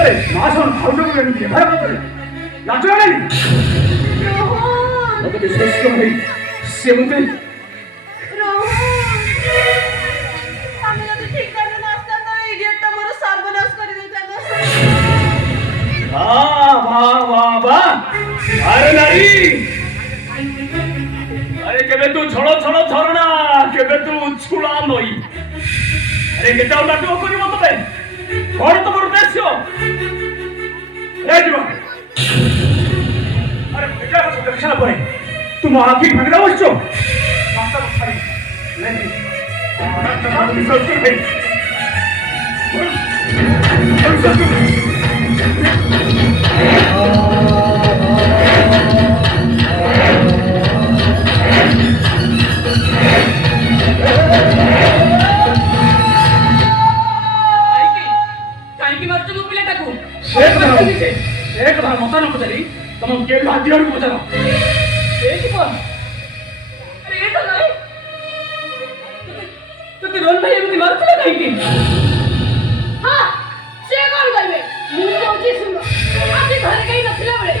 अरे मासन भावना को एमती व्यवहार करते लाज लागेनी रोहन मते विश्वास कर भाई से मते रोहन আমি যদি ঠিক করে না আসতাম তো ইডিয়েটটা মোর সর্বনাশ করে দিতাম वाह वाह वाह वाह अरे नारी अरे केबे तू छड़ो छड़ो झरणा केबे तू छुळा नई अरे केटा नाटक करिवो तबे कोन तमर उद्देश्य ए जीवा अरे बेटा को देखला परे तुम आखी भागला बसছো रास्ता छाड़ी नहीं और तमाम विश्वास कर भाई विश्वास कर एक बार मत न पचारी तुम के भाग्य को पचारो एक बार अरे ये तो नहीं तो रोल भाई एमती मारथिला काई की हां से कोन गइबे मु सोची सुनो आके घर कहीं नथिला बळे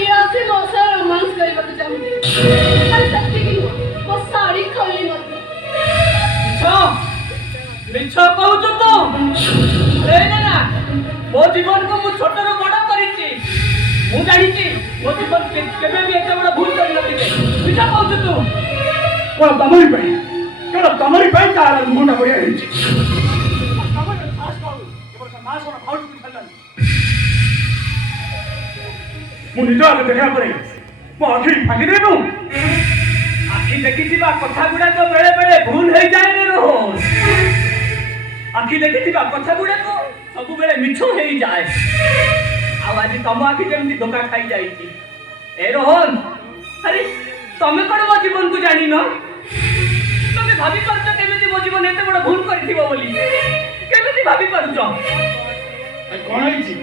ये आसे मोसा रोमांस करबा तो चाहूंगी अरे सच्ची की वो साड़ी खोली मत मिछो कहू तो रे ना मो जीवन को मु छोट रो बड़ करिछि मु जानिछि मो जीवन केबे भी एते बड़ भूल करि नथिले मिछो कहू तू कोन तमरी पाई तार मुंडा बढिया हिची तमरी खास कहू केवल समाज और भाव को छलन मु निज आगे देखा परे मो आखि फागी देनु आखि देखिथिबा कथा गुडा तो बेले बेले भूल हे जाय रे रहो आखि देखिथिबा कथा गुडा तो सब बेले मिछो हे जाय आ आज तम आखि जेमती धोखा खाई जाईची ए रोहन अरे तमे कोन मो जीवन को जानि न तमे भाबी परछ केमिति मो जीवन एते बड़ भूल करिथिबो बोली केमिति भाबी परछ कोन हिची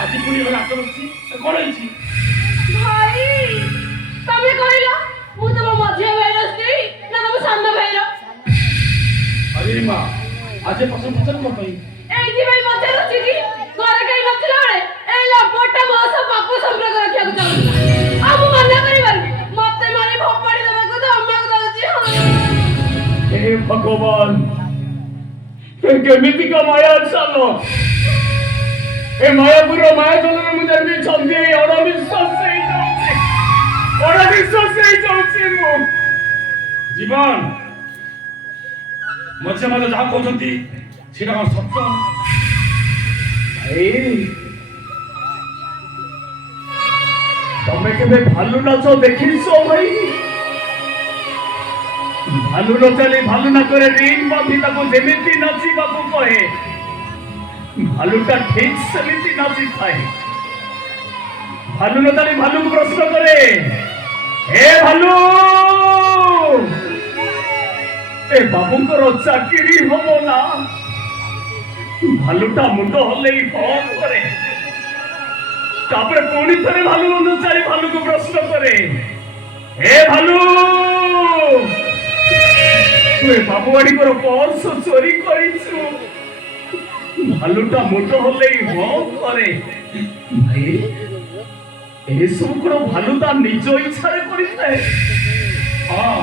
आदि पुनी वाला आक्रमणची कोन हिची भाई तमे कहला मु तम मध्य भाईरस की ना तम सामना भाईर अरे मां आज पसंद पसंद को पई एथि भाई मध्य रछि की घर कहीं नथिला बळे ए लपटा मोस पाप संपर्क रखिया को चाहू आ मु मना करिबार मते मारे भोपाड़ी देबा को तो अम्मा को दउची हे भगवान हे केमिति का माया चालो ए मायापुर माया चलन मु जल्दी छंदी और विश्वास से जाउची मु जीवन मझे माने जा कहउछंती सेटा का सत्य भाई तमे केबे भालू नाच देखिसो भाई भालू नचाली भालू ना करे रिंग बांधी ताको जेमिति नाची बापू कहे भालूटा ठीक सेमिति नाची थाए भालू नचाली भालू को प्रश्न करे हे भालू ए बाबूंकर चाकरी होबो ना भालूटा मुंडो हले कौन करे तापर कोनी थरे भालू नचाली भालू को प्रश्न करे हे भालू तू बाबूवाड़ी को पर्स चोरी करिछु भालूटा मुंडो हले कौन करे भाई ए सब को भालू ता निज इच्छा रे करिଥାଏ हां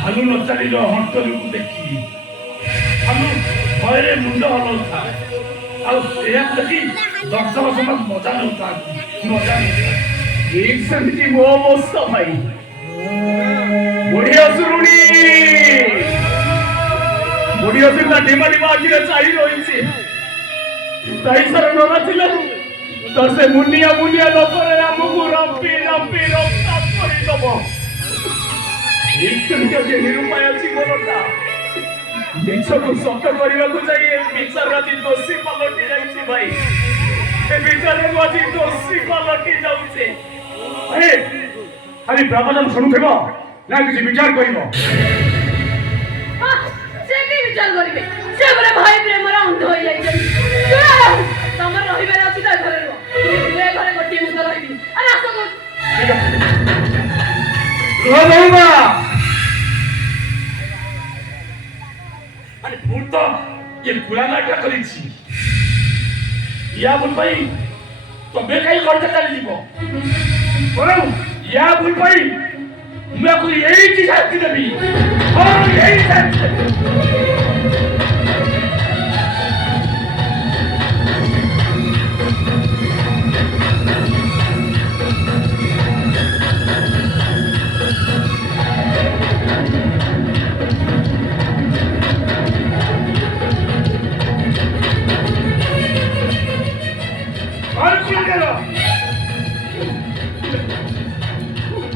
भालू नचाली लो हंटलू को देखी भालू भयरे मुंडो हलौता आ एया देखी दर्शक समाज मजा नउता एक समिति मो अवस्था भाई बढ़िया सुरुणी बढ़िया सुरुणा डिमा डिमा आखिरे चाही रहिछि ताई सर नला थिले तो से मुनिया मुनिया न करे हमको रप्पी रप्पी रप्ता करि दबो एक के निरुपाय जीवनटा मिछ को सत्य करबा को जाई विचार राती दोषी पलटी जाईछि भाई ए विचार राती दोषी पलटी जाउछे अरे अरे प्रबंधन सुनुथेबो ना किछि विचार करिवो हां से की विचार करिवे से बरे भाई प्रेम रा अंध होई जाई तमर रहिबे अछि त घरे रो तुए घरे गोटी मुद रहिबी अरे आसो को ठीक है रो बहुबा अरे भूत तो ये खुला नाटक करिछि या बोल भाई तबे काई करते चली जीवो बोलो या बोल भाई मैं कोई यही चीज आती देबी हां यही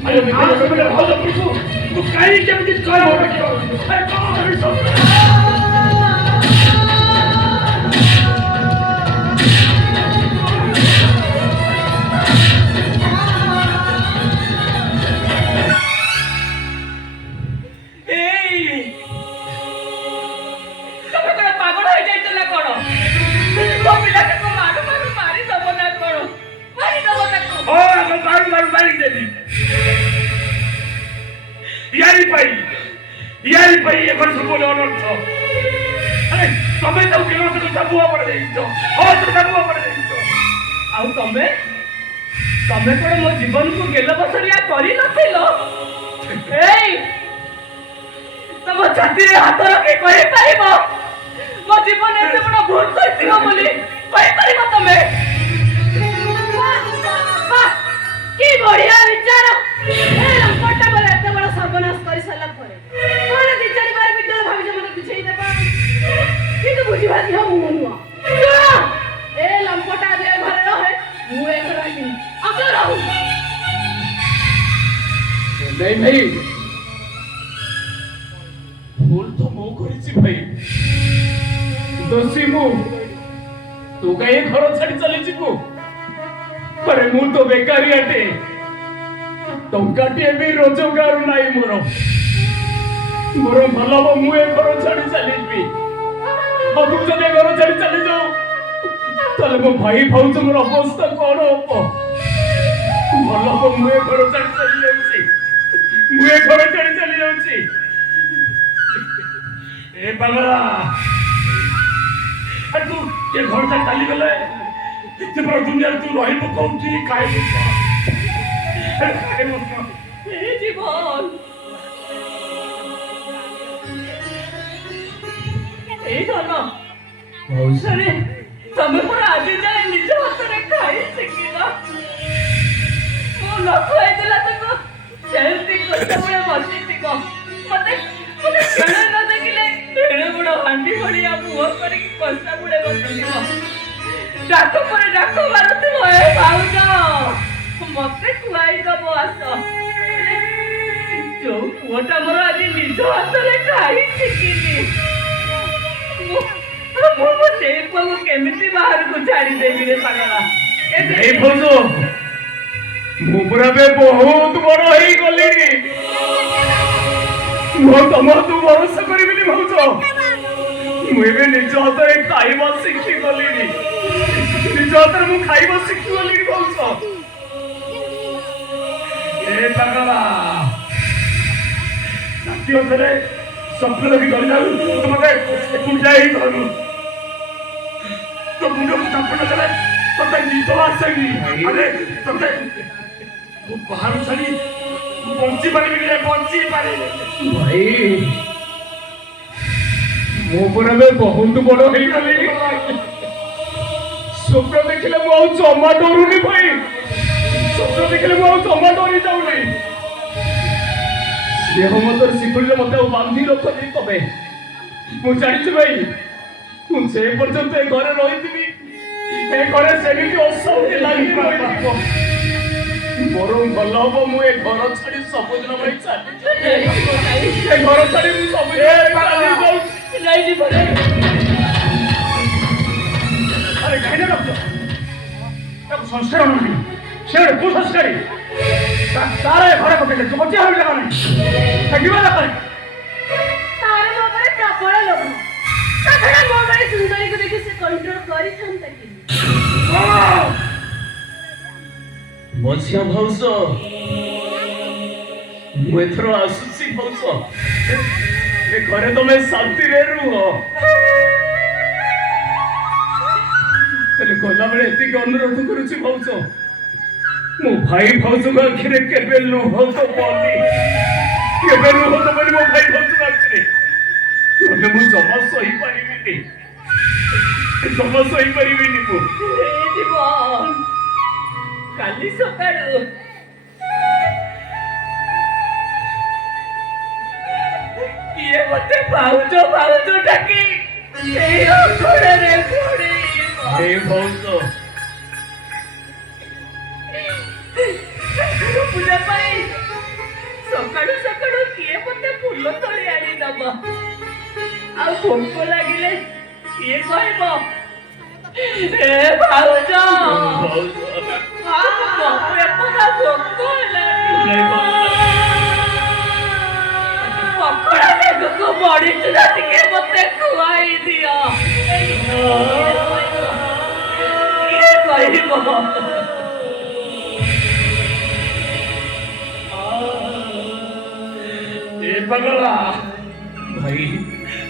अरे मैं बहुत अपनी तू काई के मुझे कर हो रही हो अरे कौन है सब यारी पाई ये कर सब बोलो न तो अरे तमे तो केनो तो सब हुआ पड़ गई तो हो तो सब हुआ पड़ गई तो आउ तमे कोन मो जीवन को गेल बसरिया करी नथिलो एई तम छाती रे हाथ रखी कहि पाइबो मो जीवन एते बड़ भूल करथिलो बोली कहि पाइबो तमे की बढ़िया विचार ए लंपटा बोले एते बड़ सर्वनाश करि सला परे तोरे दी चारि बार विद्यालय भाभी जे मते बुझेई देबा की तो बुझी भाती हम मुनुआ ए लंपटा दे घरे रहे मु ए घर आइनी अके रहू नहीं भाई भूल तो मो करिछि भाई दोषी मु तू काई घर छाड़ी चली जीवो अरे मु तो बेकारी आटे टंकाटिए भी रोजगार नाही मोर भल मु ए घर छाड़ी चलीबी और तू जब घर छाड़ी चली जाऊ ताले मो भाई भाउज मोर अवस्था कौन हो भल मु ए घर छाड़ी चली जाउची मु ए घर छाड़ी चली जाउची ए पागला अरे तू ये घर छाड़ी चली गले ते पर दुनिया तू रहिबो कोठी खाइबो अरे खाइबो ए जीवन ए धन मौसरे तमे पर आज जाए निज हाथ रे खाई सिकिला मो लखो ए दिला तको सेल्फी करते बड़े बसी तिको मते खेले न देखिले एड़े बड़ हांडी बड़िया मुह करी कष्टा बड़े बसिबो डाको पर डाको मारते होए भाउज मते खुआई दबो आस जो पुअटा मोर आज निज हाथ रे खाई सिकिली मो से को केमिति बाहर को छाड़ी देबी रे पागला ए भौजो मु पुरा बे बहुत बड़ होई गली मो तमर तू भरोसा करिबिनी भौजो मु एबे निज हाथ रे खाइबा सिखि गली निज हाथ रे मु खाइबा सिखि गली भौजो ए पागला नातियो रे सफल भी गली जाऊ तुमके तुम जाई करू तो मुंडो चपड़ चले तते नीतो आसेगी अरे तते वो बाहर चली पहुंची पारी भी पहुंची पारी भाई मो पर में बहुत बड़ होई गली स्वप्न देखले मो जमा डरुनी भाई स्वप्न देखले मो जमा डरी जाउनी देह मतर सिकुड़े मते बांधी रखनी तबे मु जानिछु भाई तू से पर्यंत ए घरे रहिथिबी ए घरे सेमिति असौके लागि रहबो मोर भल हबो मु ए घर छाडी सब दिन भाई चाली ए घर छाडी मु सब ए पाली जाऊ नहीं जी बोले अरे काहे न डॉक्टर तब संस्कार नहीं शेर को संस्कारी तारे घरे पके जो बच्चा हो लगा नहीं থাকিবা না করে तारे मोबाइल प्रबल लोभ ताछड़ा मोबाइल सुंदरी को देखि से कंट्रोल करि थांता कि मझिया भौस मु एथरो आसुसी भौस ए घरे तमे शांति रे रुह ଗଲାବେଳେ ଏତିକି ଅନୁରୋଧ କରୁଛି ଭାଉଜ, ମୋ ଭାଇ ଭାଉଜଙ୍କ ଆଖିରେ କେବେ ଲୁହ ଦେବନି, କେବେ ଲୁହ ଦେବନି ମୋ ଭାଇ ଭାଉଜଙ୍କ ଆଖିରେ, ନହେଲେ ମୁଁ ଜମା ସହିପାରିବିନି, ଜମା ସହିପାରିବିନି ମୁଁ। ହେଇଯିବ କାଲି ସକାଳୁ କିଏ ମତେ ଭାଉଜ ଭାଉଜ ଡାକି ସେଇ ଅଖଡ଼ରେ ପଡ଼ିବ। ହେ ଭାଉଜ, ପୂଜା ପାଇଁ ସକାଳୁ ସକାଳୁ କିଏ ମତେ ଫୁଲ ତୋଳି ଆଣି ଦବ, ଆଉ ଭୋକ ଲାଗିଲେ କିଏ କହିବ ଏ ଭାଉଜ ମତେ ପୁରା ଭୋକ ହେଲାଣି, ପକୋଡ଼ା ବେଗକୁ ବଢି ଚୁରା ଟିକେ ମତେ ଖୁଆଇ ଦିଅ। କିଏ କହିବ ଏ ପାଗଳା ଭାଇ,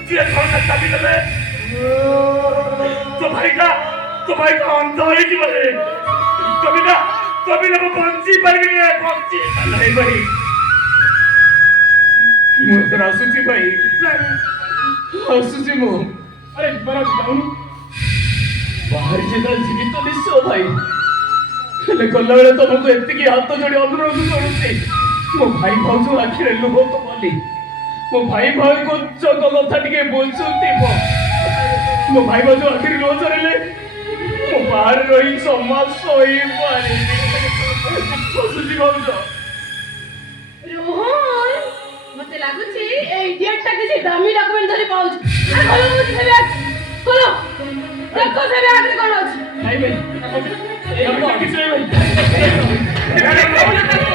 କିଏ କଣ ଚାବି ଦେଲେ? ତୋ ଭାଇଟା ଅନ୍ଧ ହେଇଯିବ ରେ, ତୋ ବିନା ମୁଁ ବଞ୍ଚି ପାରିବିନି ରେ, ବଞ୍ଚି ପାରିବିନି ଭାଇ। ମୁଁ ଏଥର ଆସୁଛି ଭାଇ, ଆସୁଛି ମୁଁ। ଆରେ ଯାଉନୁ, ବାହାରି ଯେତେବେଳେ ଯିବି ତ ନିଶ୍ଚୟ ଭାଇ, ହେଲେ ଗଲାବେଳେ ତମକୁ ଏତିକି ହାତ ଯୋଡ଼ି ଅନୁରୋଧ କରୁଛି, ମୋ ଭାଇ ଭାଉଜ ଆଖିରେ ଲୁହ ଦେବନି, ମୋ ଭାଇ ଭାଉଜଙ୍କ କଥା ଟିକେ ବୁଝୁଥିବ, ମୋ ଭାଇ ଭାଉଜ ଆଖିରେ ଲୁହ ଝରିଲେ ମୁଁ ବାହାରେ ରହି ଜମା ଶୋଇପାରିନି। ଆସୁଛି ଭାଉଜ। ରୋହନ, ମତେ ଲାଗୁଛି এই ইডিয়েটটা କିଛି ଦାମୀ ଡକୁମେଣ୍ଟ ଧରି ପାଉଛି। ଆରେ ଖୋଲ ମୁଛି ସେ ବ୍ୟାଗ, ଖୋଲ, ଦେଖ ସେ ବ୍ୟାଗରେ କ'ଣ ଅଛି। ଭାଇ କିଛି ନାହିଁ ଭାଇ।